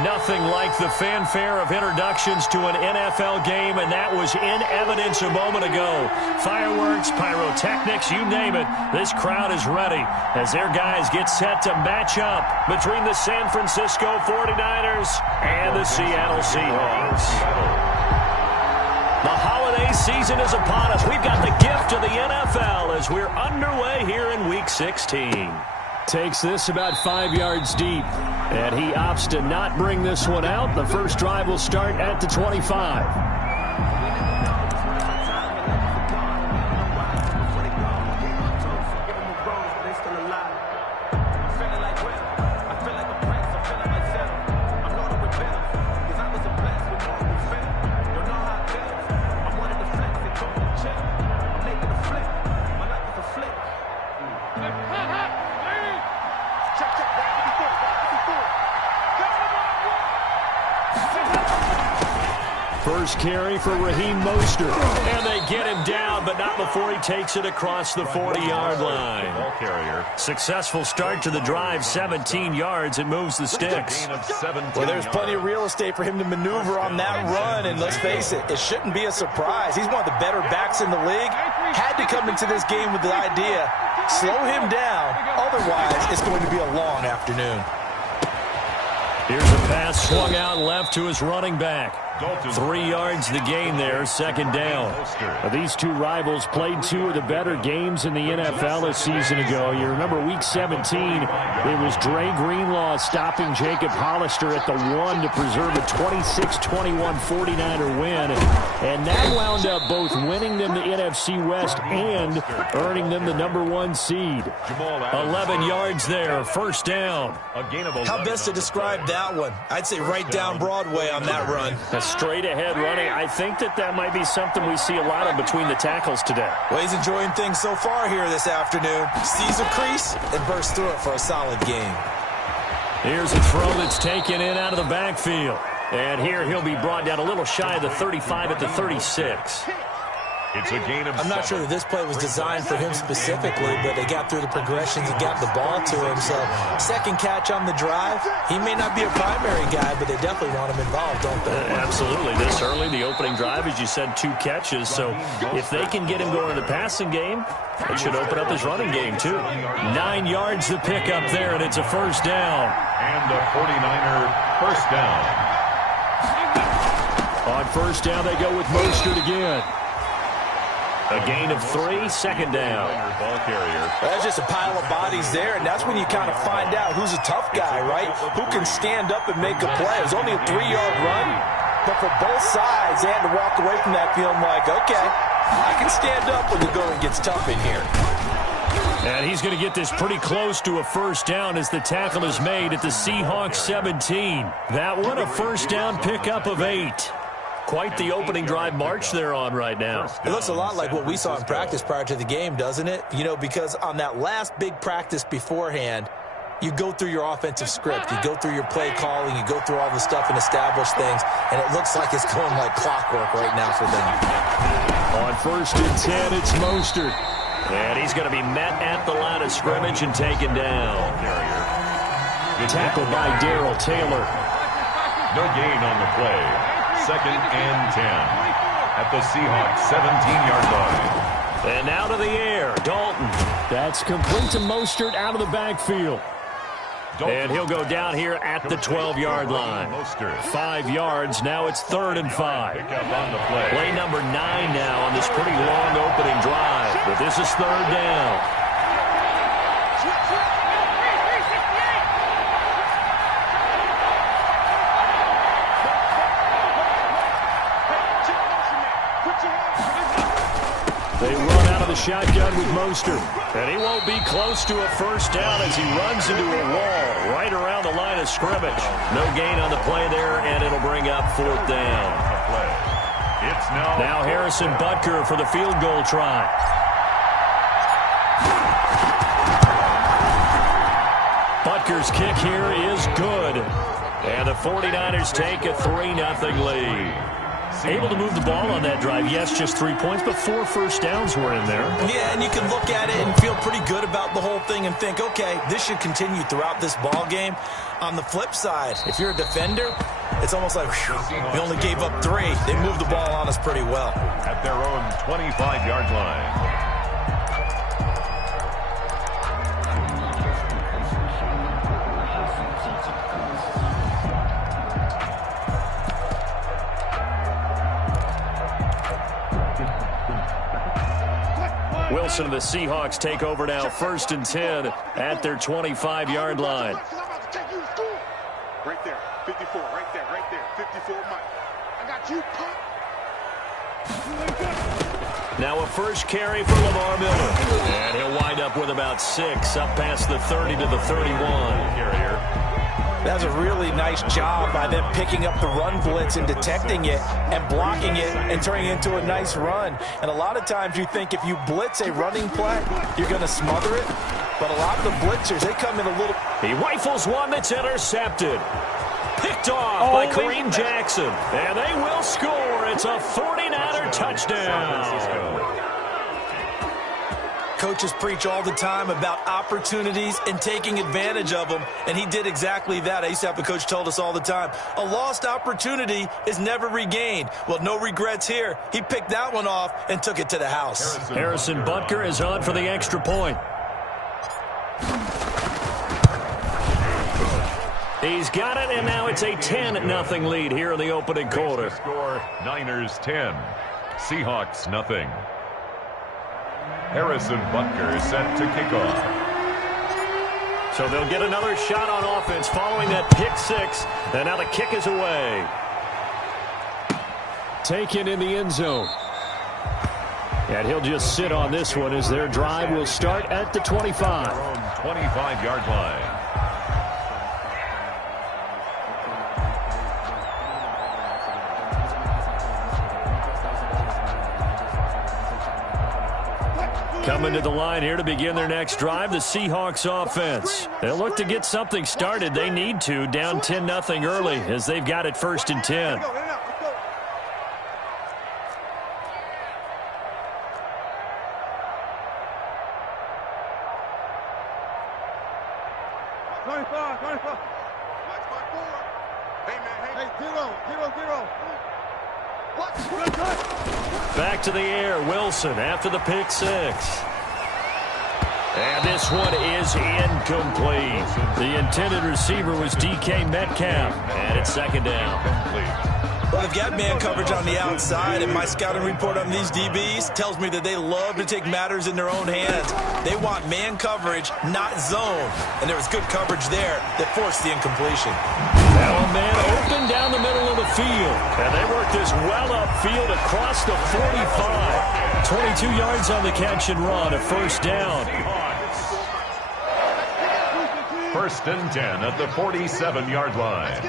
Nothing like the fanfare of introductions to an NFL game, and that was in evidence a moment ago. Fireworks, pyrotechnics, you name it. This crowd is ready as their guys get set to match up between the San Francisco 49ers and the Seattle Seahawks. The holiday season is upon us. We've got the gift of the NFL as we're underway here in Week 16. Takes this about 5 yards deep, and he opts to not bring this one out. The first drive will start at the 25. First carry for Raheem Mostert. And they get him down, but not before he takes it across the 40-yard line. Ball carrier. Successful start to the drive, 17 yards, and moves the sticks. Well, there's plenty of real estate for him to maneuver on that run, and let's face it, it shouldn't be a surprise. He's one of the better backs in the league. Had to come into this game with the idea, slow him down, otherwise it's going to be a long afternoon. Here's a pass swung out left to his running back. 3 yards the gain there, second down. These two rivals played two of the better games in the NFL a season ago. You remember Week 17, it was Dre Greenlaw stopping Jacob Hollister at the 1 to preserve a 26-21 49er win. And that wound up both winning them the NFC West and earning them the #1 seed. 11 yards there, first down. How best to describe that one? I'd say right down Broadway on that run. Straight ahead running. I think that might be something we see a lot of between the tackles today. Well, he's enjoying things so far here this afternoon. Sees a crease and bursts through it for a solid gain. Here's a throw that's taken in out of the backfield. And here he'll be brought down a little shy of the 35 at the 36. It's a gain of I'm not sure that this play was designed for him specifically, but they got through the progressions and got the ball to him. So, second catch on the drive. He may not be a primary guy, but they definitely want him involved, don't they? Absolutely. This early, the opening drive, as you said, 2 catches. So, if they can get him going in the passing game, it should open up his running game, too. 9 yards to pick up there, and it's a first down. And a 49er first down. On first down, they go with Mostert again. A gain of 3, second down. Ball carrier. That's just a pile of bodies there, and that's when you kind of find out who's a tough guy, right? Who can stand up and make a play. It was only a 3-yard run, but for both sides, they had to walk away from that feeling like, okay, I can stand up when the going gets tough in here. And he's going to get this pretty close to a first down as the tackle is made at the Seahawks 17. That one a first down pickup of 8. Quite the opening drive march they're on right now. It looks a lot like what we saw in practice prior to the game, doesn't it? You know, because on that last big practice beforehand, you go through your offensive script, you go through your play calling, you go through all the stuff and establish things, and it looks like it's going like clockwork right now for them. On first and 10, it's Mostert. And he's going to be met at the line of scrimmage and taken down. Tackled by Darrell Taylor. No gain on the play. Second and 10 at the Seahawks 17-yard line. And out of the air, Dalton. That's complete to Mostert out of the backfield. And he'll go down here at the 12-yard line. 5 yards, now it's 3rd and 5. Play number 9 now on this pretty long opening drive. But this is 3rd down. They run out of the shotgun with Mostert. And he won't be close to a first down as he runs into a wall right around the line of scrimmage. No gain on the play there, and it'll bring up 4th down. It's now Harrison Butker for the field goal try. Butker's kick here is good. And the 49ers take a 3-0 lead. Able to move the ball on that drive. Yes, just 3 points, but 4 first downs were in there. Yeah, and you can look at it and feel pretty good about the whole thing and think, okay, this should continue throughout this ball game. On the flip side, if you're a defender, it's almost like, whew, we only gave up 3. They moved the ball on us pretty well. At their own 25-yard line. Wilson and the Seahawks take over now, 1st and 10 at their 25-yard line. Right there, 54, right there, 54, Mike. I got you, Pop. Now a first carry for Lamar Miller. And he'll wind up with about 6, up past the 30 to the 31. Carrier. That's a really nice job by them picking up the run blitz and detecting it and blocking it and turning it into a nice run. And a lot of times you think if you blitz a running play, you're going to smother it. But a lot of the blitzers, they come in a little... He rifles one that's intercepted. Picked off by Kareem Jackson. And they will score. It's a 49er touchdown. Coaches preach all the time about opportunities and taking advantage of them, and he did exactly that. I used to have a coach told us all the time, a lost opportunity is never regained. Well, no regrets here. He picked that one off and took it to the house. Harrison Butker is on for the extra point. He's got it, and now it's a 10-0 lead here in the opening quarter. Score, Niners 10, Seahawks nothing. Harrison Butker set to kick off. So they'll get another shot on offense following that pick 6. And now the kick is away. Taken in the end zone. And he'll just sit on this one as their drive will start at the 25. 25-yard line. Coming to the line here to begin their next drive, the Seahawks offense. They'll look to get something started. They need to, down 10-0 early as they've got it 1st and 10. Back to the air, Wilson after the pick 6. And this one is incomplete. The intended receiver was DK Metcalf, and it's 2nd down. Well, they've got man coverage on the outside, and my scouting report on these DBs tells me that they love to take matters in their own hands. They want man coverage, not zone. And there was good coverage there that forced the incompletion. Now a man open down the middle of the field. And they work this well upfield across the 45. 22 yards on the catch and run, a 1st down. 1st and 10 at the 47-yard line.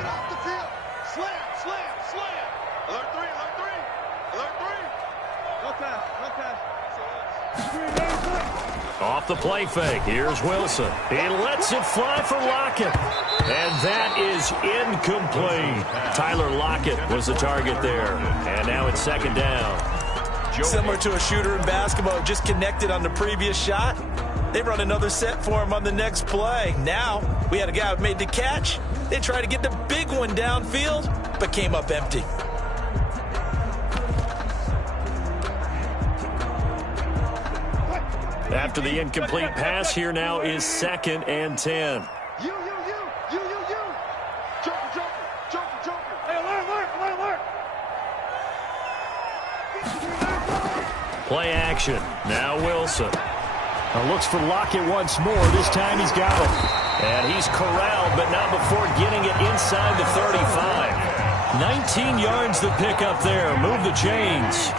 Off the play fake, here's Wilson. He lets it fly for Lockett. And that is incomplete. Tyler Lockett was the target there. And now it's 2nd down. Similar to a shooter in basketball, just connected on the previous shot. They run another set for him on the next play. Now, we had a guy who made the catch. They tried to get the big one downfield, but came up empty. After the incomplete pass, here now is 2nd and 10. You. Joker. Hey, alert. Play action. Now Wilson. Looks for Lockett once more. This time he's got it. And he's corralled, but not before getting it inside the 35. 19 yards to pick up there. Move the chains.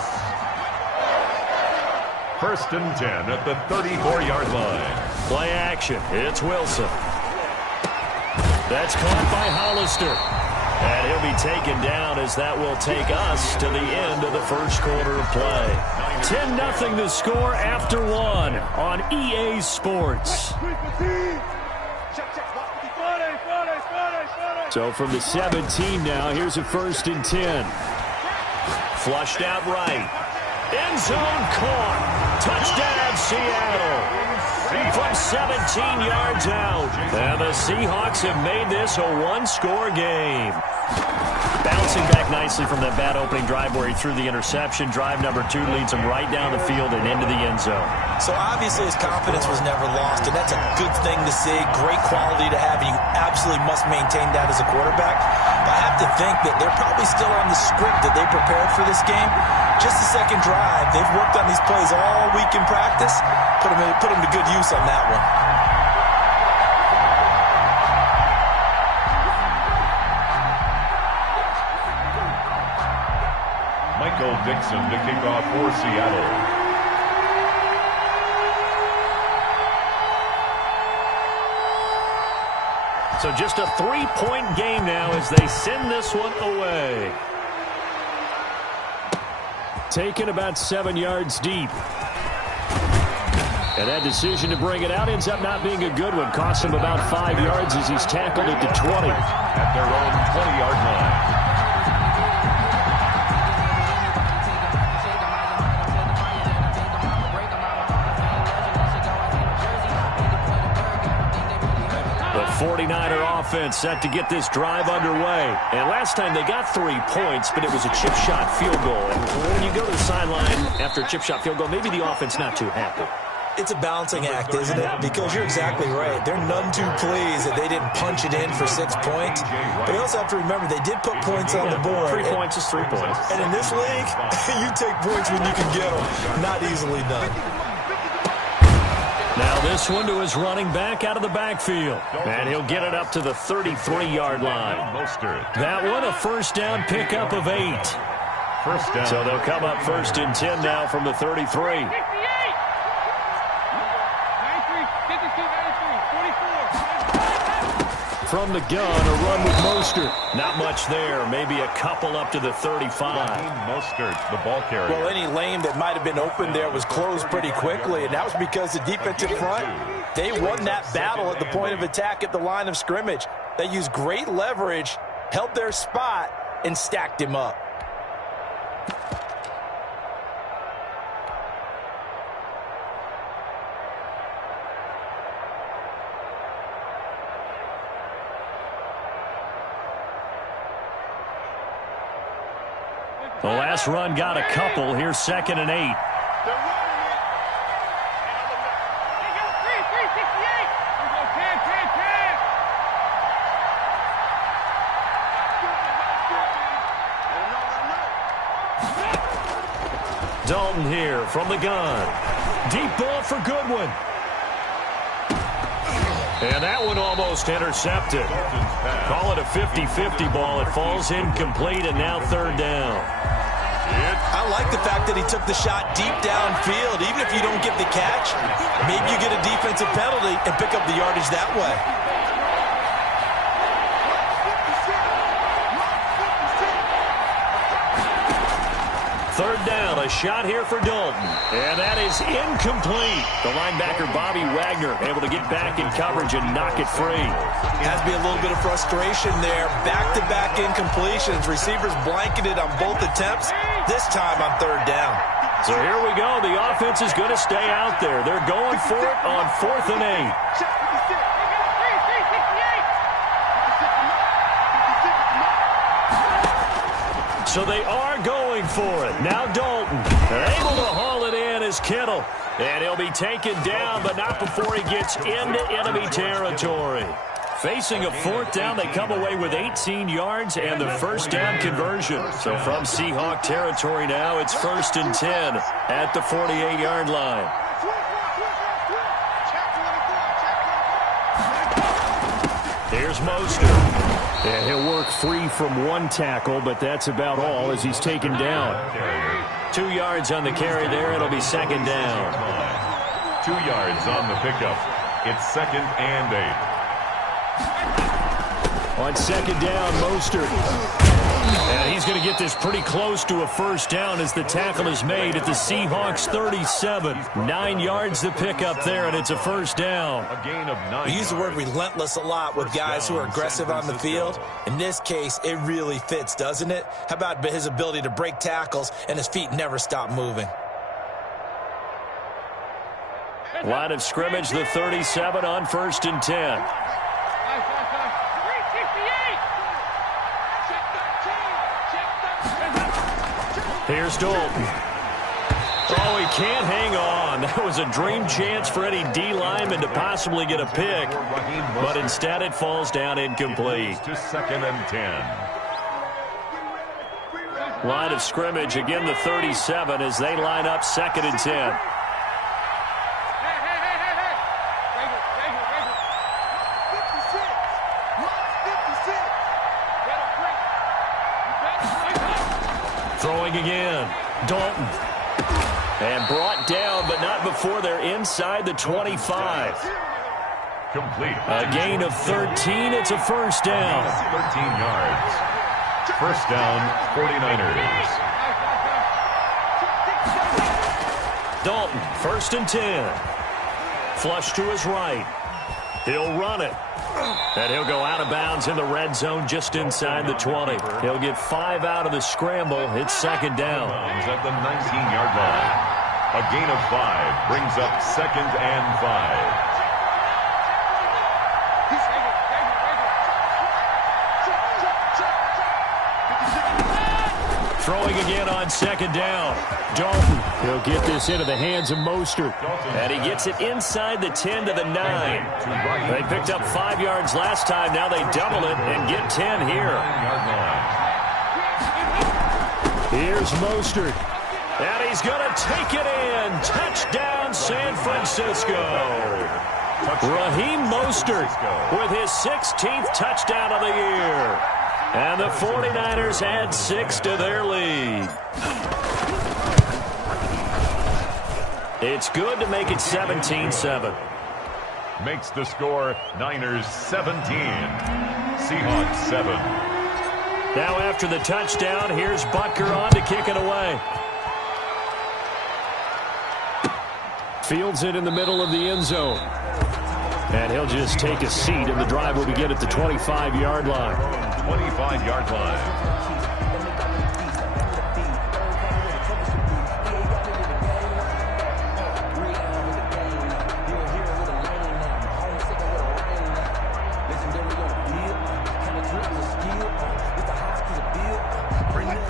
1st and 10 at the 34-yard line. Play action. It's Wilson. That's caught by Hollister. And he'll be taken down as that will take us to the end of the 1st quarter of play. 10-0 the score after 1 on EA Sports. So from the 17 now, here's a 1st and 10. Flushed out right. End zone caught. Touchdown, Seattle. From 17 yards out. And the Seahawks have made this a one-score game. Bouncing back nicely from that bad opening drive where he threw the interception. Drive number 2 leads him right down the field and into the end zone. So obviously his confidence was never lost, and that's a good thing to see. Great quality to have, and you absolutely must maintain that as a quarterback. But I have to think that they're probably still on the script that they prepared for this game. Just the second drive, they've worked on these plays all week in practice. Put them to good use on that one. Michael Dixon to kick off for Seattle. So just a 3-point game now as they send this one away. Taken about 7 yards deep. And that decision to bring it out ends up not being a good one. Cost him about 5 yards as he's tackled at the 20. At their own 20-yard line. The 49er offense set to get this drive underway. And last time they got 3 points, but it was a chip shot field goal. And when you go to the sideline after a chip shot field goal, maybe the offense not too happy. It's a balancing act, isn't it? Because you're exactly right. They're none too pleased that they didn't punch it in for 6 points. But you also have to remember they did put points on the board. 3 points is 3 points. And in this league, you take points when you can get them. Not easily done. Now this one to his running back out of the backfield. And he'll get it up to the 33-yard line. That one a first down pickup of 8. First down. So they'll come up 1st and 10 now from the 33. From the gun, a run with Mostert. Not much there. Maybe a couple up to the 35. Mostert, the ball carrier. Well, any lane that might have been open there was closed pretty quickly, and that was because the defensive front, they won that battle at the point of attack at the line of scrimmage. They used great leverage, held their spot, and stacked him up. The last run got a couple. Here's 2nd and 8. Dalton here from the gun. Deep ball for Goodwin. And that one almost intercepted. Call it a 50-50 ball. It falls incomplete, and now 3rd down. I like the fact that he took the shot deep downfield. Even if you don't get the catch, maybe you get a defensive penalty and pick up the yardage that way. Third down, a shot here for Dalton. And that is incomplete. The linebacker, Bobby Wagner, able to get back in coverage and knock it free. Has to be a little bit of frustration there. Back-to-back incompletions. Receivers blanketed on both attempts, this time on 3rd down. So here we go. The offense is going to stay out there. They're going for it on 4th and 8. So they are going for it. Now Dalton able to haul it in as Kittle. And he'll be taken down, but not before he gets into enemy territory. Facing a 4th down, they come away with 18 yards and the first down conversion. So from Seahawk territory now, it's 1st and 10 at the 48-yard line. Here's Mostert. And he'll work free from 1 tackle, but that's about all as he's taken down. 2 yards on the carry there. It'll be 2nd down. 2 yards on the pickup. It's 2nd and 8. On 2nd down, Mostert And he's going to get this pretty close to a first down as the tackle is made at the Seahawks 37. 9 yards to pick up there, and it's a first down. A gain of 9 We use the word relentless a lot with guys who are aggressive on the field. In this case, it really fits, doesn't it? How about his ability to break tackles and his feet never stop moving? Line of scrimmage, the 37 on 1st and 10. Here's Dalton. Oh, he can't hang on. That was a dream chance for any D lineman to possibly get a pick, but instead it falls down incomplete. To 2nd and 10. Line of scrimmage, again the 37 as they line up 2nd and 10. Throwing again. Dalton. And brought down, but not before they're inside the 25. Complete. A gain of 13. It's a first down. 13 yards. First down, 49ers. Dalton, 1st and 10. Flush to his right. He'll run it. And he'll go out of bounds in the red zone just inside the 20. He'll get 5 out of the scramble. It's 2nd down. At the 19-yard line. A gain of 5 brings up 2nd and 5. Throwing again on 2nd down. Dalton. He'll get this into the hands of Mostert. And he gets it inside the 10 to the 9. They picked up 5 yards last time. Now they double it and get 10 here. Here's Mostert. And he's going to take it in. Touchdown, San Francisco. Raheem Mostert with his 16th touchdown of the year. And the 49ers add 6 to their lead. It's good to make it 17-7. Makes the score Niners 17. Seahawks 7. Now after the touchdown, here's Butker on to kick it away. Fields it in the middle of the end zone. And he'll just take a seat, and the drive will begin at the 25-yard line. 25-yard line.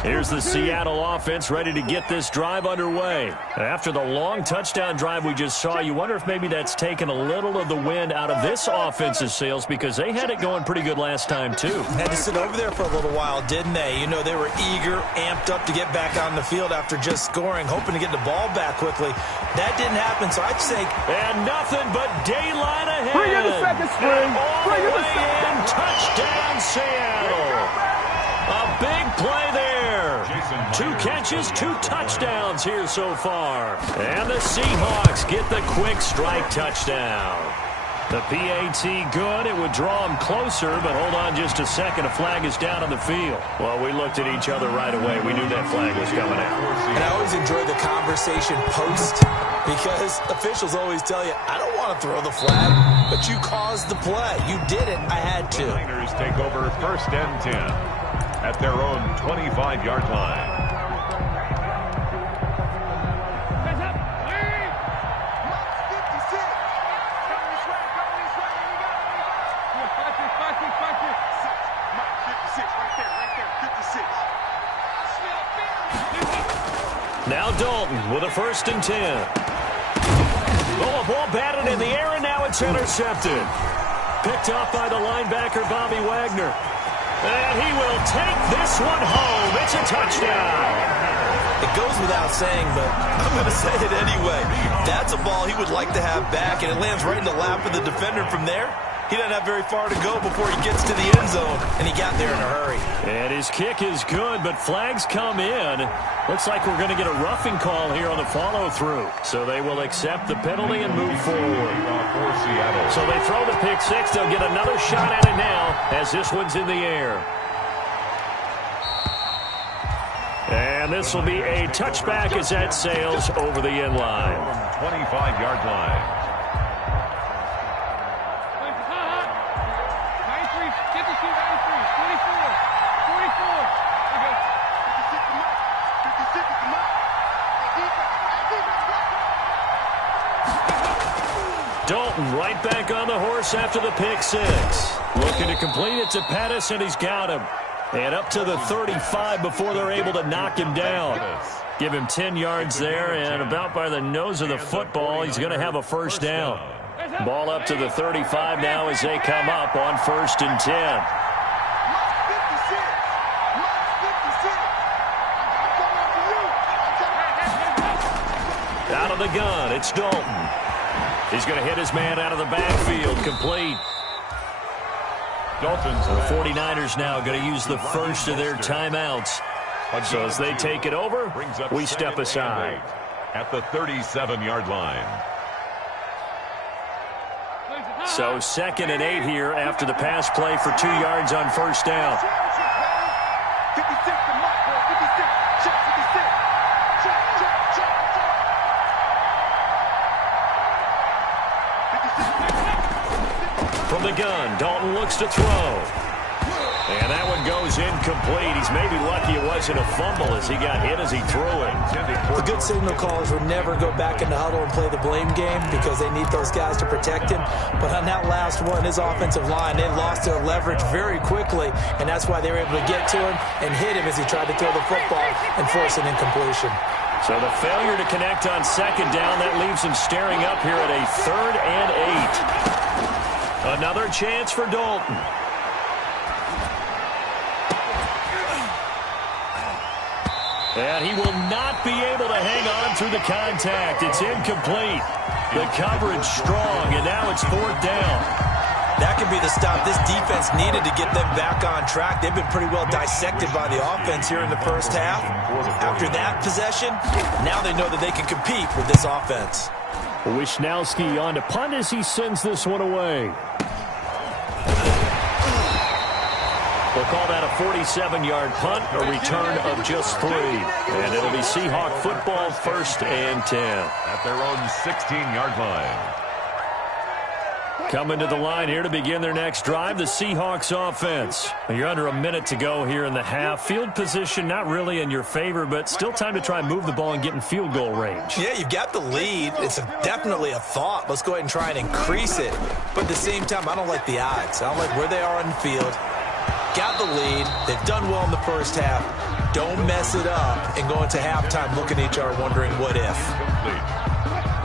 Here's the Seattle offense ready to get this drive underway. After the long touchdown drive we just saw, you wonder if maybe that's taken a little of the wind out of this offense's sails because they had it going pretty good last time, too. Had to sit over there for a little while, didn't they? You know, they were eager, amped up to get back on the field after just scoring, hoping to get the ball back quickly. That didn't happen, so I'd say... And nothing but daylight ahead. Bring in the second string. Bring in the second. Touchdown, Seattle. A big play there. 2 catches, 2 touchdowns here so far. And the Seahawks get the quick strike touchdown. The PAT good. It would draw them closer, but hold on just a second. A flag is down on the field. Well, we looked at each other right away. We knew that flag was coming out. And I always enjoy the conversation post because officials always tell you, I don't want to throw the flag, but you caused the play. You did it. I had to. The Niners take over 1st and 10 at their own 25-yard line. Now Dalton with a 1st and 10. Oh, a ball batted in the air, and now it's intercepted. Picked off by the linebacker, Bobby Wagner. And he will take this one home. It's a touchdown. It goes without saying, but I'm going to say it anyway. That's a ball he would like to have back, and it lands right in the lap of the defender from there. He doesn't have very far to go before he gets to the end zone, and he got there in a hurry. And his kick is good, but flags come in. Looks like we're going to get a roughing call here on the follow-through. So they will accept the penalty and move forward. So they throw the pick six. They'll get another shot at it now as this one's in the air. And this will be a touchback as that sails over the end line. 25-yard line. Dalton right back on the horse after the pick six. Looking to complete it to Pettis, and he's got him. And up to the 35 before they're able to knock him down. Give him 10 yards there, and about by the nose of the football, he's going to have a first down. Ball up to the 35 now as they come up on 1st and 10. Out of the gun, it's Dalton. He's going to hit his man out of the backfield, complete. The 49ers now going to use the first of their timeouts. So as they take it over, we step aside. At the 37-yard line. So 2nd and 8 here after the pass play for 2 yards on first down. From the gun, Dalton looks to throw. And that one goes incomplete. He's maybe lucky it wasn't a fumble as he got hit as he threw it. The good signal callers would never go back in the huddle and play the blame game because they need those guys to protect him. But on that last one, his offensive line, they lost their leverage very quickly, and that's why they were able to get to him and hit him as he tried to throw the football and force an incompletion. So the failure to connect on 2nd down, that leaves him staring up here at a 3rd and 8. Another chance for Dalton. And he will not be able to hang on through the contact. It's incomplete. The coverage strong, and now it's 4th down. That could be the stop this defense needed to get them back on track. They've been pretty well dissected by the offense here in the first half. After that possession, now they know that they can compete with this offense. Wisnowski on to punt as he sends this one away. We'll call that a 47-yard punt, a return of just 3. And it'll be Seahawk football, 1st and 10. At their own 16-yard line. Coming to the line here to begin their next drive, the Seahawks offense. You're under a minute to go here in the half. Field position not really in your favor, but still time to try and move the ball and get in field goal range. Yeah, you've got the lead. It's definitely a thought. Let's go ahead and try and increase it. But at the same time, I don't like the odds. I don't like where they are on the field. Got the lead. They've done well in the first half. Don't mess it up and go into halftime looking at each other wondering what if.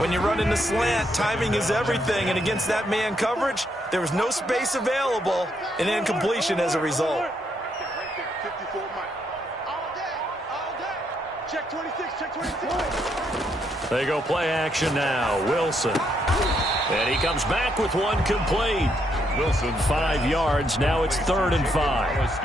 When you're running the slant, timing is everything. And against that man coverage, there was no space available and incompletion as a result. 54 Mike. All day. Check 26, check 26. They go play action now. Wilson. And he comes back with one complete. Wilson 5 yards. Now it's 3rd and 5.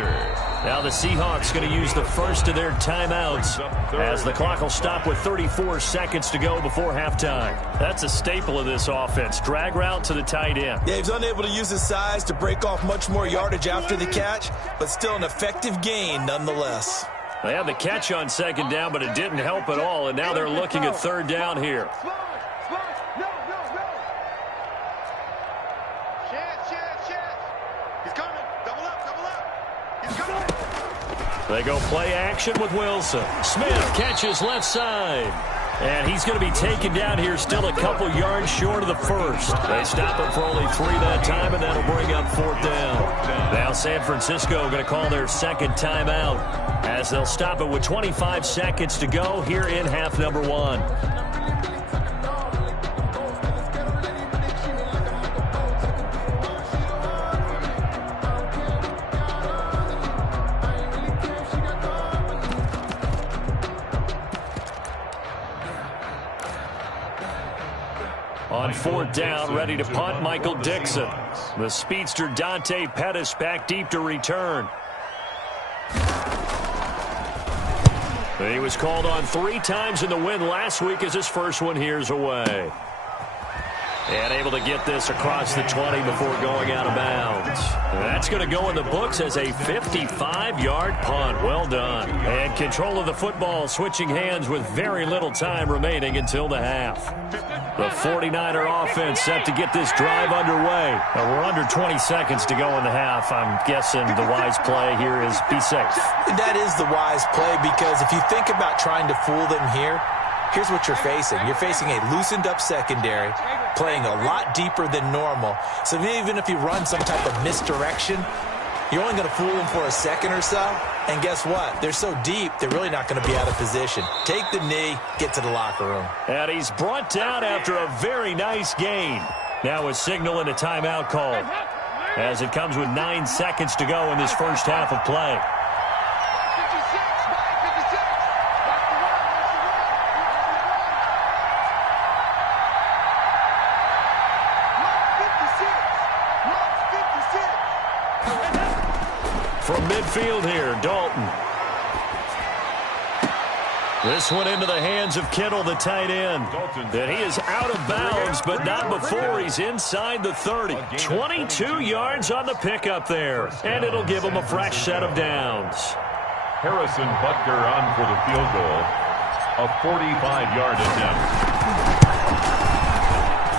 Now the Seahawks going to use the first of their timeouts as the clock will stop with 34 seconds to go before halftime. That's a staple of this offense. Drag route to the tight end. Yeah, he's unable to use his size to break off much more yardage after the catch, but still an effective gain nonetheless. They had the catch on 2nd down, but it didn't help at all, and now they're looking at 3rd down here. They go play action with Wilson. Smith catches left side. And he's going to be taken down here still a couple yards short of the first. They stop him for only 3 that time, and that'll bring up 4th down. Now San Francisco going to call their 2nd timeout as they'll stop it with 25 seconds to go here in half number 1. On 4th down, ready to punt, Michael Dixon. The speedster Dante Pettis back deep to return. He was called on 3 times in the win last week as his first one here's away. And able to get this across the 20 before going out of bounds. That's going to go in the books as a 55-yard punt. Well done. And control of the football switching hands with very little time remaining until the half. The 49er offense set to get this drive underway. We're under 20 seconds to go in the half. I'm guessing the wise play here is be safe. That is the wise play, because if you think about trying to fool them here, here's what you're facing. You're facing a loosened-up secondary, playing a lot deeper than normal. So even if you run some type of misdirection, you're only going to fool them for a second or so. And guess what? They're so deep, they're really not going to be out of position. Take the knee, get to the locker room. And he's brought down after a very nice gain. Now a signal and a timeout call, as it comes with 9 seconds to go in this first half of play. From midfield here, Dalton. This one into the hands of Kittle, the tight end. And he is out of bounds, but not before he's inside the 30. 22 yards on the pickup there, and it'll give him a fresh set of downs. Harrison Butker on for the field goal. A 45-yard attempt.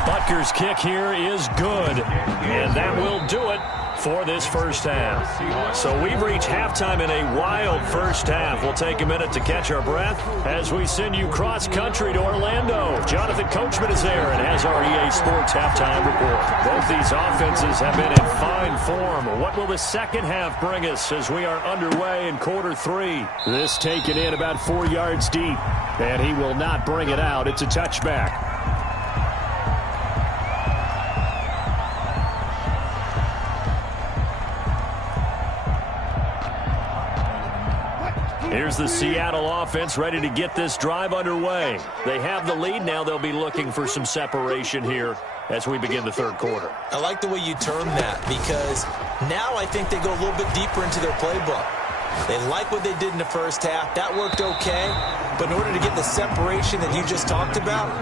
Butker's kick here is good, and that will do it for this first half. So we've reached halftime in a wild first half. We'll take a minute to catch our breath as we send you cross-country to Orlando. Jonathan Coachman is there and has our EA Sports halftime report. Both these offenses have been in fine form. What will the second half bring us as we are underway in quarter 3? This taken in about 4 yards deep, and he will not bring it out. It's a touchback. Here's the Seattle offense ready to get this drive underway. They have the lead. Now they'll be looking for some separation here as we begin the third quarter. I like the way you term that, because now I think they go a little bit deeper into their playbook. They like what they did in the first half. That worked okay. But in order to get the separation that you just talked about,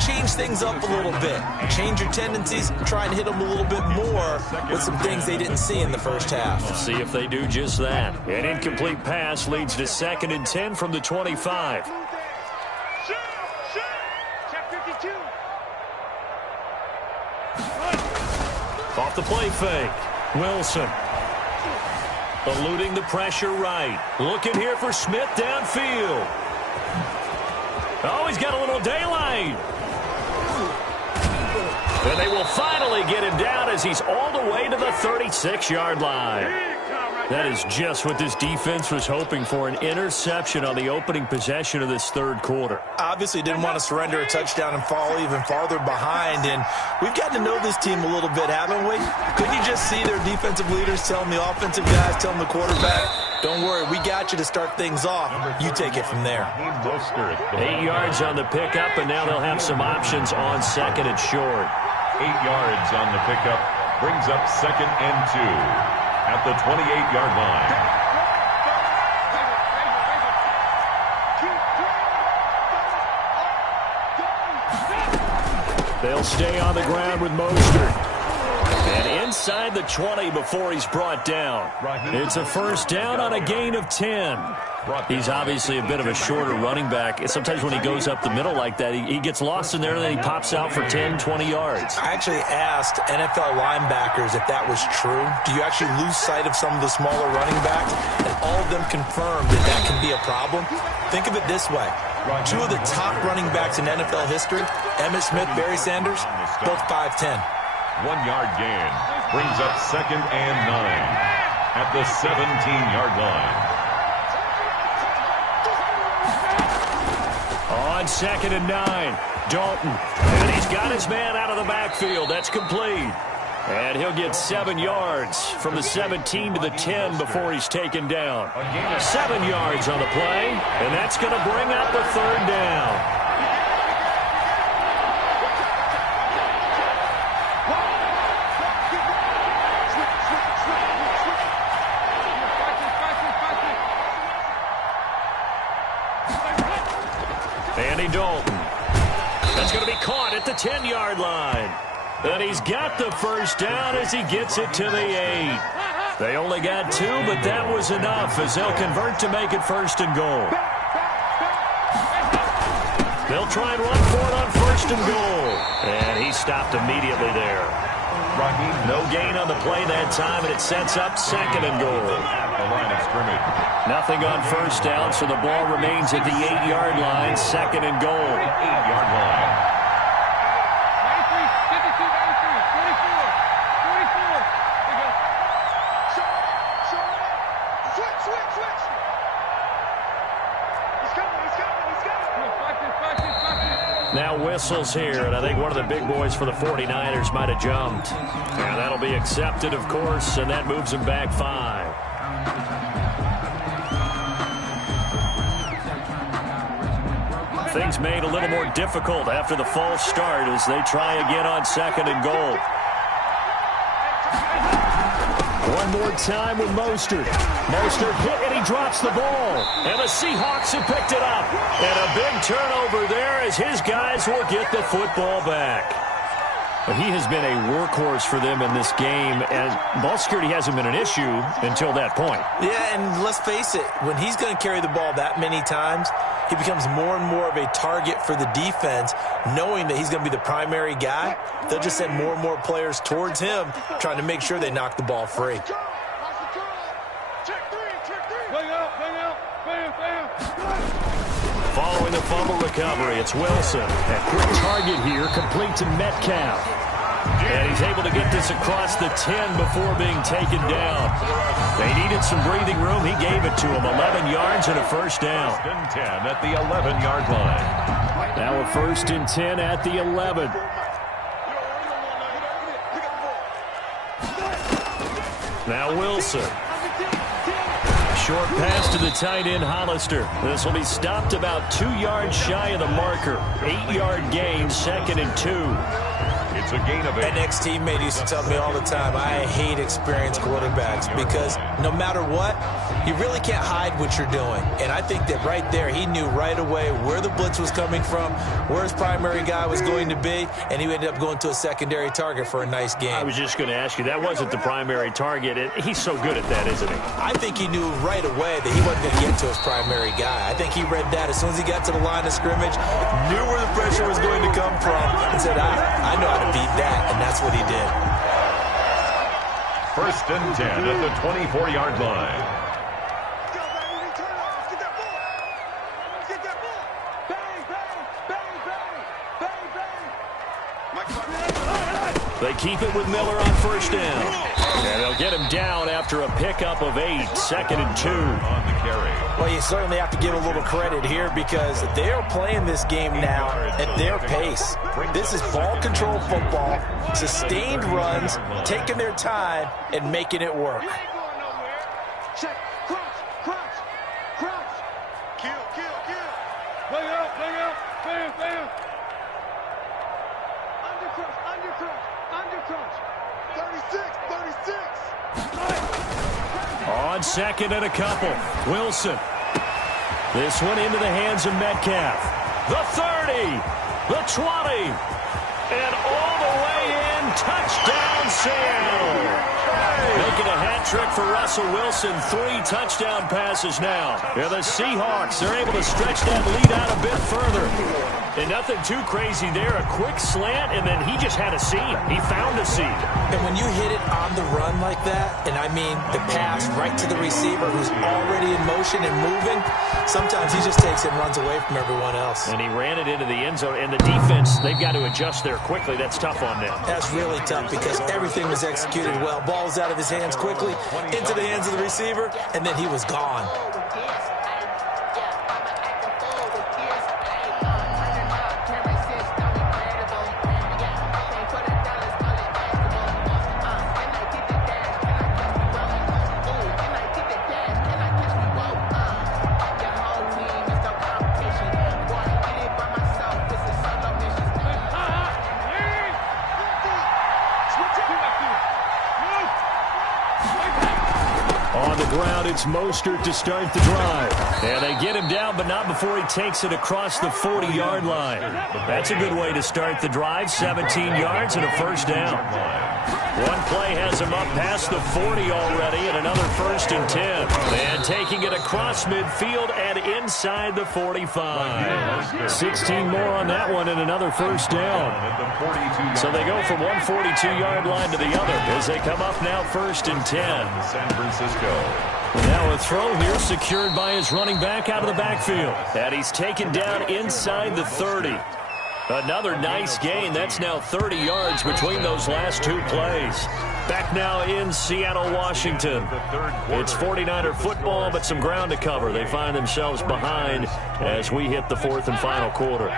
change things up a little bit. Change your tendencies. Try and hit them a little bit more with some things they didn't see in the first half. Let's see if they do just that. An incomplete pass leads to 2nd and 10 from the 25. Off the play fake. Wilson. Eluding the pressure right. Looking here for Smith downfield. Oh, he's got a little daylight. And they will finally get him down as he's all the way to the 36-yard line. That is just what this defense was hoping for, an interception on the opening possession of this third quarter. Obviously didn't want to surrender a touchdown and fall even farther behind, and we've gotten to know this team a little bit, haven't we? Couldn't you just see their defensive leaders telling the offensive guys, telling the quarterback, don't worry, we got you to start things off. You take it from there. 8 yards on the pickup, and now they'll have some options on 2nd and short. 8 yards on the pickup brings up 2nd and 2. At the 28-yard line. They'll stay on the ground with Mostert. And inside the 20 before he's brought down. It's a first down on a gain of 10. He's obviously a bit of a shorter running back. Sometimes when he goes up the middle like that, he gets lost in there and then he pops out for 10, 20 yards. I actually asked NFL linebackers if that was true. Do you actually lose sight of some of the smaller running backs? And all of them confirmed that that can be a problem. Think of it this way. 2 of the top running backs in NFL history, Emmitt Smith, Barry Sanders, both 5'10". 1 yard gain brings up 2nd and 9 at the 17-yard line. On 2nd and 9, Dalton. And he's got his man out of the backfield. That's complete. And he'll get 7 yards from the 17 to the 10 before he's taken down. 7 yards on the play, and that's going to bring up the third down. Dalton. That's going to be caught at the 10-yard line. And he's got the first down as he gets it to the 8. They only got 2, but that was enough as they'll convert to make it first and goal. They'll try and run for it on first and goal. And he stopped immediately there. No gain on the play that time, and it sets up second and goal. The line of scrimmage. Nothing on first down, so the ball remains at the 8-yard line, second and goal. 8-yard line. 93, 94. Now whistles here, and I think one of the big boys for the 49ers might have jumped. And that'll be accepted, of course, and that moves him back 5. Things made a little more difficult after the false start as they try again on second and goal. One more time with Mostert. Mostert hit and he drops the ball. And the Seahawks have picked it up. And a big turnover there as his guys will get the football back. But he has been a workhorse for them in this game, and ball security hasn't been an issue until that point. Yeah, and let's face it, when he's going to carry the ball that many times, he becomes more and more of a target for the defense, knowing that he's going to be the primary guy. They'll just send more and more players towards him, trying to make sure they knock the ball free. Following the fumble recovery, it's Wilson. A quick target here, complete to Metcalf. And he's able to get this across the 10 before being taken down. They needed some breathing room. He gave it to him. 11 yards and a first down. First and 10 at the 11-yard line. Now a first and 10 at the 11. Now Wilson. Short pass to the tight end, Hollister. This will be stopped about 2 yards shy of the marker. 8-yard gain, second and 2. It's a gain of 8. An ex-teammate used to tell me all the time, I hate experienced quarterbacks because no matter what, you really can't hide what you're doing. And I think that right there, he knew right away where the blitz was coming from, where his primary guy was going to be, and he ended up going to a secondary target for a nice game. I was just going to ask you, that wasn't the primary target. He's so good at that, isn't he? I think he knew right away that he wasn't going to get to his primary guy. I think he read that as soon as he got to the line of scrimmage, knew where the pressure was going to come from, and said, I know how to beat that, and that's what he did. First and 10 at the 24-yard line. They keep it with Miller on first down. And they'll get him down after a pickup of 8, second and 2. On the carry. Well, you certainly have to give a little credit here because they're playing this game now at their pace. This is ball control football, sustained runs, taking their time, and making it work. Check, crunch. Kill. Play out, bam. Undercrunch. 36. On second and a couple, Wilson. This one into the hands of Metcalf. The 30, the 20, and all the way in, touchdown Seattle. Making a hat trick for Russell Wilson, 3 touchdown passes now. And the Seahawks, they're able to stretch that lead out a bit further. And nothing too crazy there, a quick slant, and then he just had a seam. He found a seam. And when you hit it on the run like that, and I mean the pass right to the receiver who's already in motion and moving, sometimes he just takes it and runs away from everyone else. And he ran it into the end zone. And the defense, they've got to adjust there quickly. That's tough on them. That's really tough because everything was executed well. Ball was out of his hands quickly, into the hands of the receiver, and then he was gone. It's Mostert to start the drive. And they get him down, but not before he takes it across the 40-yard line. That's a good way to start the drive. 17 yards and a first down. One play has him up past the 40 already, and another 1st and 10. And taking it across midfield and inside the 45. 16 more on that one and another first down. So they go from one 42-yard line to the other as they come up now 1st and 10. San Francisco. Now a throw here secured by his running back out of the backfield. And he's taken down inside the 30. Another nice gain. That's now 30 yards between those last two plays. Back now in Seattle, Washington. It's 49er football, but some ground to cover. They find themselves behind as we hit the 4th and final quarter.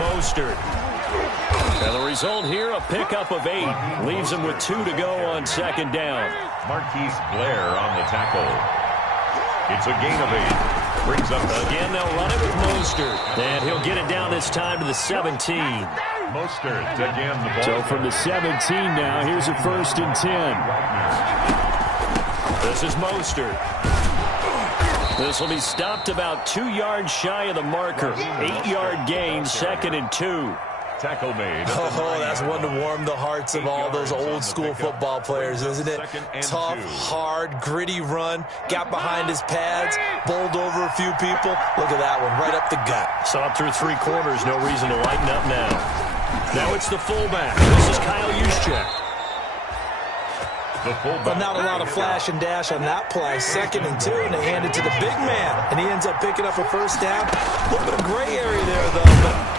Mostert. And the result here, a pickup of 8. Leaves him with 2 to go on 2nd down. Marquise Blair on the tackle. It's a gain of 8. Brings up again. They'll run it with Mostert, and he'll get it down this time to the 17. Mostert again. The ball. So from the 17 now, here's a 1st and 10. This is Mostert. This will be stopped about 2 yards shy of the marker. 8-yard gain, 2nd and 2. Tackle made. Oh, that's one to warm the hearts of all those old-school football players, isn't it? Tough, hard, gritty run. Got behind his pads, bowled over a few people. Look at that one, right up the gut. Saw it through 3 quarters. No reason to lighten up now. Now it's the fullback. This is Kyle Juszczyk. But not a lot of flash and dash on that play. 2nd and 2, and they hand it to the big man. And he ends up picking up a first down. A little bit of gray area there, though.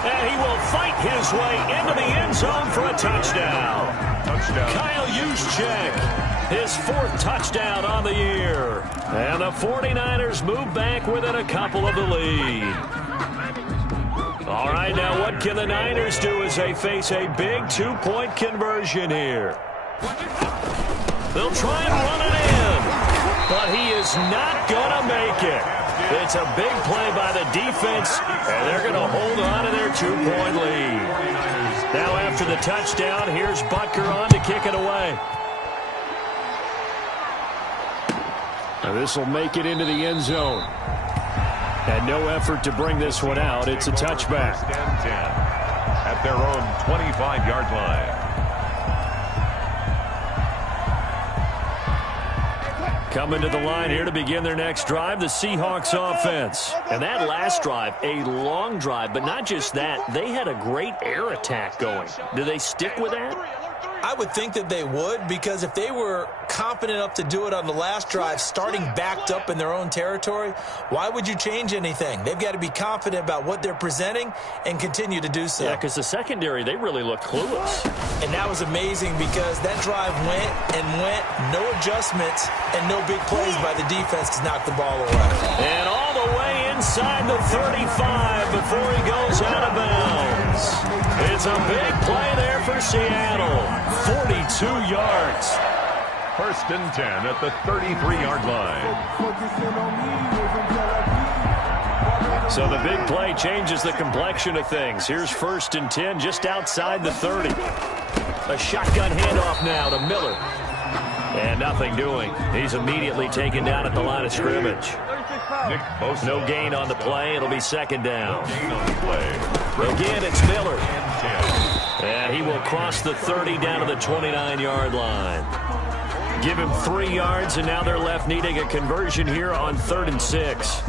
And he will fight his way into the end zone for a touchdown. Kyle Juszczyk, his 4th touchdown on the year. And the 49ers move back within a couple of the lead. All right, now what can the Niners do as they face a big 2-point conversion here? They'll try and run it in, but he is not going to make it. It's a big play by the defense, and they're going to hold on to their 2-point lead. Now after the touchdown, here's Butker on to kick it away. Now this will make it into the end zone. And no effort to bring this one out. It's a touchback. 10 at their own 25-yard line. Coming to the line here to begin their next drive, the Seahawks offense. And that last drive, a long drive, but not just that. They had a great air attack going. Do they stick with that? I would think that they would, because if they were confident enough to do it on the last drive, starting backed up in their own territory, why would you change anything? They've got to be confident about what they're presenting and continue to do so. Yeah, because the secondary, they really looked clueless. And that was amazing because that drive went and went, no adjustments, and no big plays by the defense to knock the ball away. And all the way inside the 35 before he goes out of bounds. It's a big play there for Seattle. 42 yards. 1st and 10 at the 33-yard line. So the big play changes the complexion of things. Here's 1st and 10 just outside the 30. A shotgun handoff now to Miller. And nothing doing. He's immediately taken down at the line of scrimmage. No gain on the play. It'll be 2nd down. Again, it's Miller. And he will cross the 30 down to the 29-yard line. Give him 3 yards, and now they're left needing a conversion here on 3rd and 6.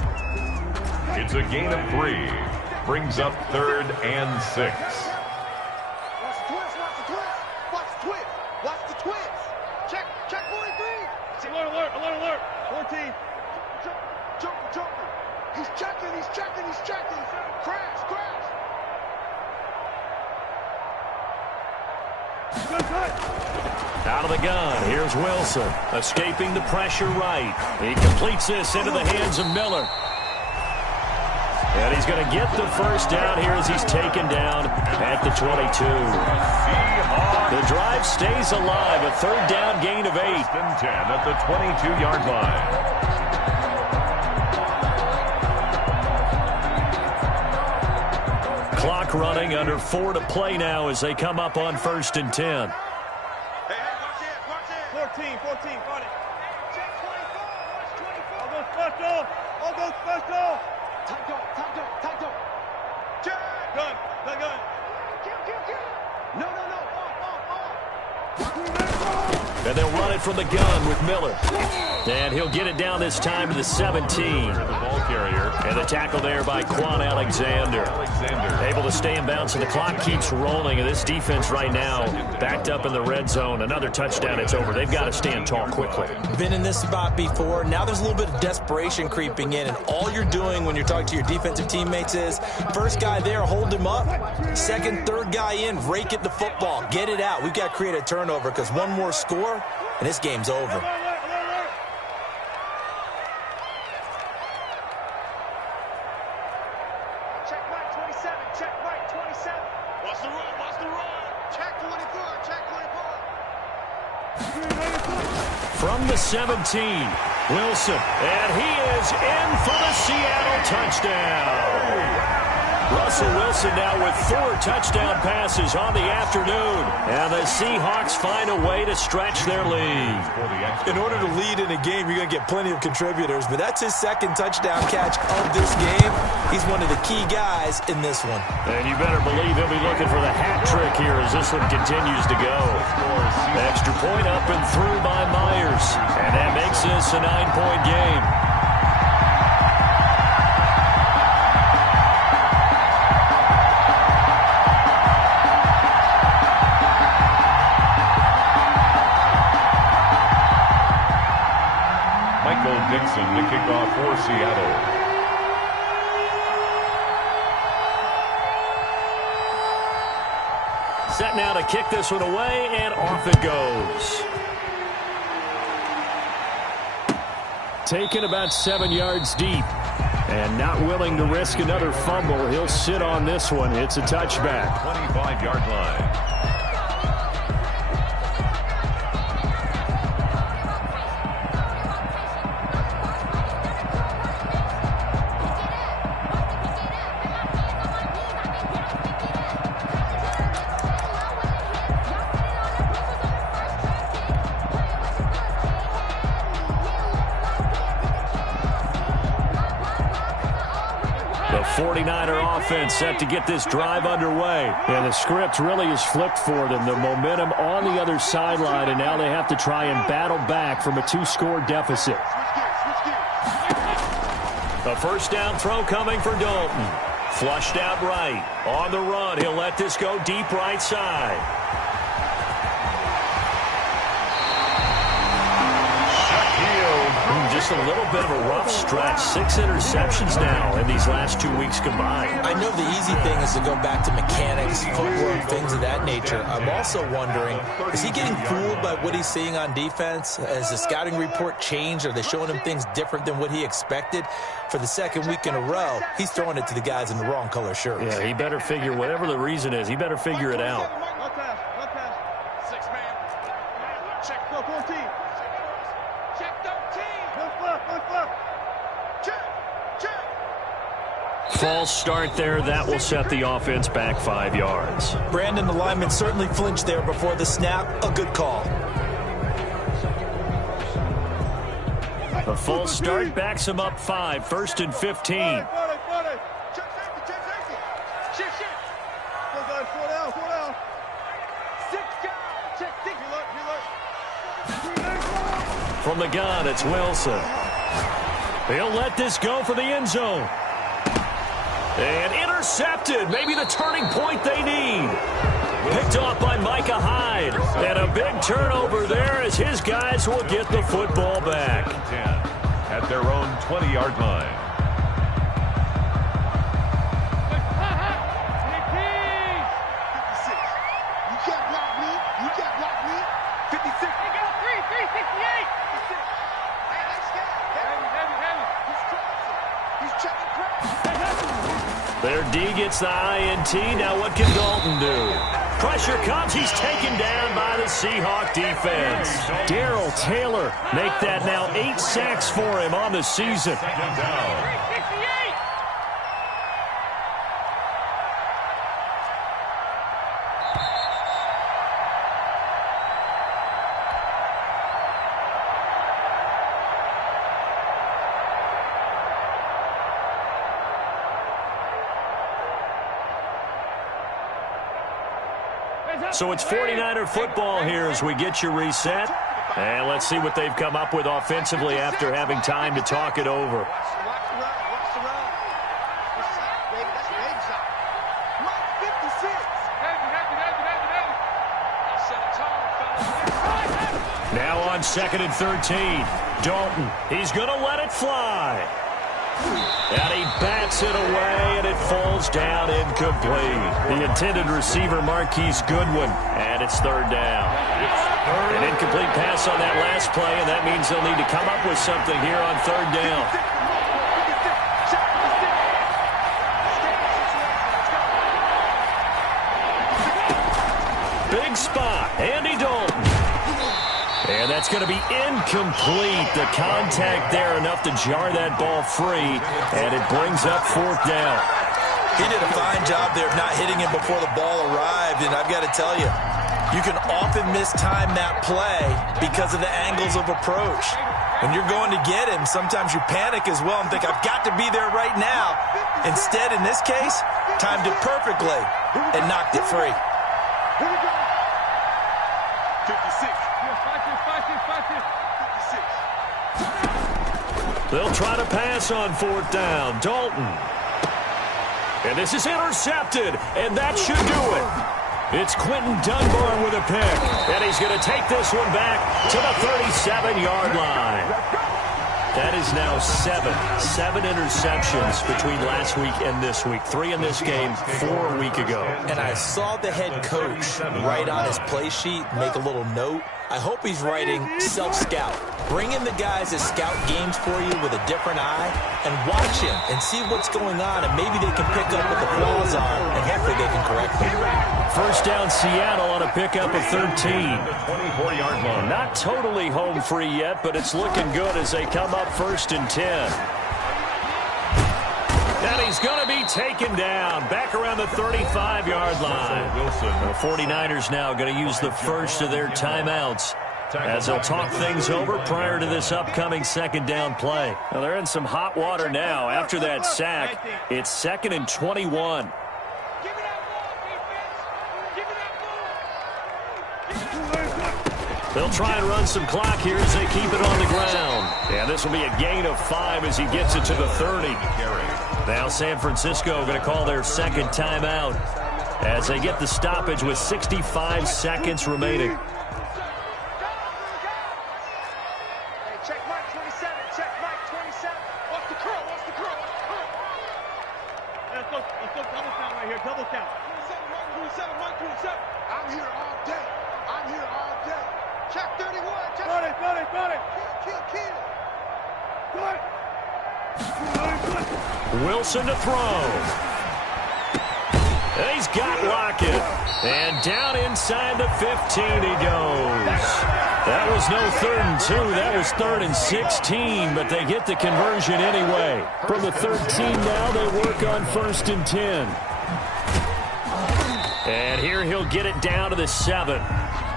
It's a gain of 3. Brings up 3rd and 6. Watch the twist. Watch the twist. Check 43. Alert. 14. Jumper. He's checking. Crash. Out of the gun, here's Wilson, escaping the pressure right. He completes this into the hands of Miller. And he's going to get the first down here as he's taken down at the 22. The drive stays alive, a 3rd down gain of 8. 1st and 10 at the 22-yard line. clock running, under 4 to play now as they come up on 1st and 10. Hey, watch it. 14, got it. Check 24, watch 24. All goes special. Tight go. Check. Gun. Kill. No. And they'll run it from the gun with Miller. And he'll get it down this time to the 17. The ball carrier. And the tackle there by Quan Alexander. Able to stay in bounds, and the clock keeps rolling. And this defense right now backed up in the red zone. Another touchdown, it's over. They've got to stand tall quickly. Been in this spot before. Now there's a little bit of desperation creeping in, and all you're doing when you're talking to your defensive teammates is first guy there, hold him up. Second, third guy in, rake it the football. Get it out. We've got to create a turnover because one more score, and this game's over. From the 17, Wilson, and he is in for the Seattle touchdown. Russell Wilson now with 4 touchdown passes on the afternoon, and the Seahawks find a way to stretch their lead. In order to lead in a game, you're going to get plenty of contributors, but that's his second touchdown catch of this game. He's one of the key guys in this one. And you better believe he'll be looking for the hat trick here as this one continues to go. Extra point up and through by Myers, and that makes this a 9-point game. Dixon to kick off for Seattle. Set now to kick this one away, and off it goes. Taken about 7 yards deep, and not willing to risk another fumble. He'll sit on this one. It's a touchback. 25-yard line. The 49er offense set to get this drive underway. And the script really is flipped for them. The momentum on the other sideline, and now they have to try and battle back from a 2-score deficit. A first down throw coming for Dalton. Flushed out right. On the run, he'll let this go deep right side. Just a little bit of a rough stretch. 6 interceptions now in these last 2 weeks combined. I know the easy thing is to go back to mechanics, footwork, things of that nature. I'm also wondering, is he getting fooled by what he's seeing on defense? Has the scouting report changed? Are they showing him things different than what he expected? For the second week in a row, he's throwing it to the guys in the wrong color shirts. Yeah, he better figure, whatever the reason is, he better figure it out. One pass. 6 man. Check 14. Check 13. Look left. Check. False start there. That will set the offense back 5 yards. Brandon, the lineman certainly flinched there before the snap. A good call. A false start backs him up 5. 1st and 15. Check safety. Shift. Go guys, 4 down. 6 guys. Check safety. From the gun, it's Wilson. He'll let this go for the end zone. And intercepted. Maybe the turning point they need. Picked off by Micah Hyde. And a big turnover there as his guys will get the football back. 10 at their own 20-yard line. Their D gets the INT. Now what can Dalton do? Pressure comes. He's taken down by the Seahawk defense. Darrell Taylor make that now 8 sacks for him on the season. So it's 49er football here as we get you reset. And let's see what they've come up with offensively after having time to talk it over. Now on 2nd and 13. Dalton, he's going to let it fly. And he bats it away, and it falls down incomplete. The intended receiver, Marquise Goodwin, and it's 3rd down. An incomplete pass on that last play, and that means they'll need to come up with something here on 3rd down. Big spot, Andy Dalton. And that's going to be incomplete. The contact there enough to jar that ball free, and it brings up 4th down. He did a fine job there of not hitting him before the ball arrived, and I've got to tell you, you can often mistime that play because of the angles of approach. When you're going to get him, sometimes you panic as well and think, I've got to be there right now. Instead, in this case, timed it perfectly and knocked it free. Here we go. 56. They'll try to pass on 4th down. Dalton. And this is intercepted, and that should do it. It's Quentin Dunbar with a pick, and he's going to take this one back to the 37-yard line. That is now 7 interceptions between last week and this week. 3 in this game, 4 a week ago. And I saw the head coach write on his play sheet, make a little note. I hope he's writing self-scout. Bring in the guys that scout games for you with a different eye and watch him and see what's going on, and maybe they can pick up what the flaws are, and hopefully they can correct them. 1st down, Seattle on a pickup of 13. 24-yard line. Not totally home free yet, but it's looking good as they come up 1st and 10. And he's going to be taken down back around the 35-yard line. The 49ers now going to use the first of their timeouts as they'll talk things over prior to this upcoming 2nd down play. Now they're in some hot water now after that sack. It's 2nd and 21. They'll try and run some clock here as they keep it on the ground. And this will be a gain of 5 as he gets it to the 30. Now San Francisco going to call their 2nd timeout as they get the stoppage with 65 seconds remaining. Check Mike 27. Check Mike 27. What's the curl? What's the curl? What's the curl? Let's go double count right here. Double count. 27, Mike 27. I'm here all day. I'm here all day. Check 31. Check. Got it. Kill. Good. Wilson to throw. And he's got Lockett. And down inside the 15 he goes. That was no 3rd and 2. That was 3rd and 16, but they get the conversion anyway. From the 13 now, they work on 1st and 10. And here he'll get it down to the 7.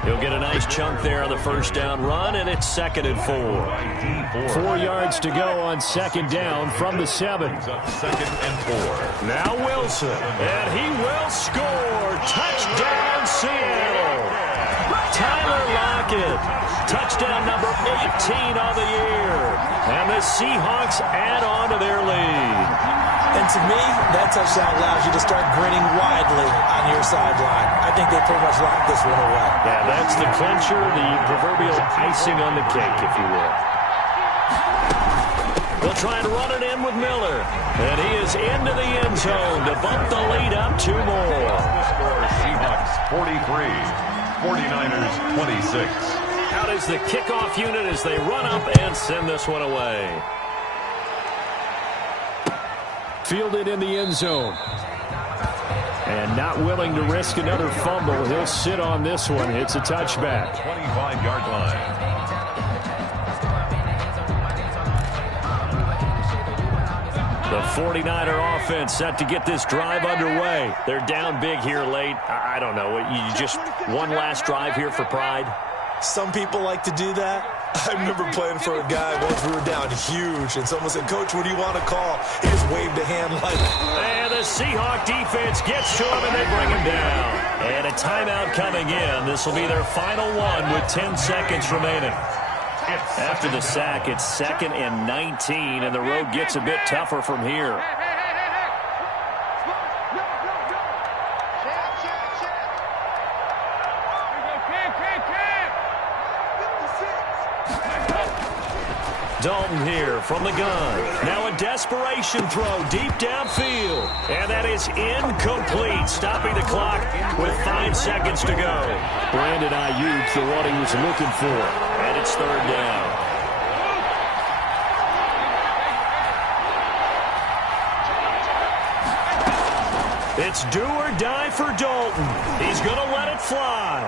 He'll get a nice chunk there on the 1st down run, and it's 2nd and 4. 4 yards to go on 2nd down from the 7. 2nd and 4. Now Wilson, and he will score. Touchdown, Seattle. Tyler Lockett, touchdown number 18 on the year. And the Seahawks add on to their lead. And to me, that touchdown allows you to start grinning widely on your sideline. I think they pretty much locked this one away. Yeah, that's the clincher, the proverbial icing on the cake, if you will. They'll try and run it in with Miller. And he is into the end zone to bump the lead up 2 more. Score Seahawks 43. 49ers 26. Out is the kickoff unit as they run up and send this one away. Fielded in the end zone. And not willing to risk another fumble. He'll sit on this one. It's a touchback. 25-yard line. The 49er offense set to get this drive underway. They're down big here late. I don't know. You just one last drive here for pride? Some people like to do that. I remember playing for a guy once we were down huge, and someone said, "Coach, what do you want to call?" He just waved a hand like... And the Seahawk defense gets to him, and they bring him down. And a timeout coming in. This will be their final one with 10 seconds remaining. After the sack, it's 2nd and 19, and the road gets a bit tougher from here. Dalton here from the gun. Now a desperation throw deep downfield. And that is incomplete, stopping the clock with 5 seconds to go. Brandon Ayuk for what he was looking for. And it's 3rd down. It's do or die for Dalton. He's going to let it fly.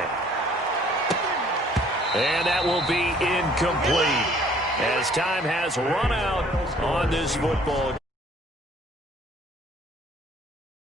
And that will be incomplete, as time has run out on this football.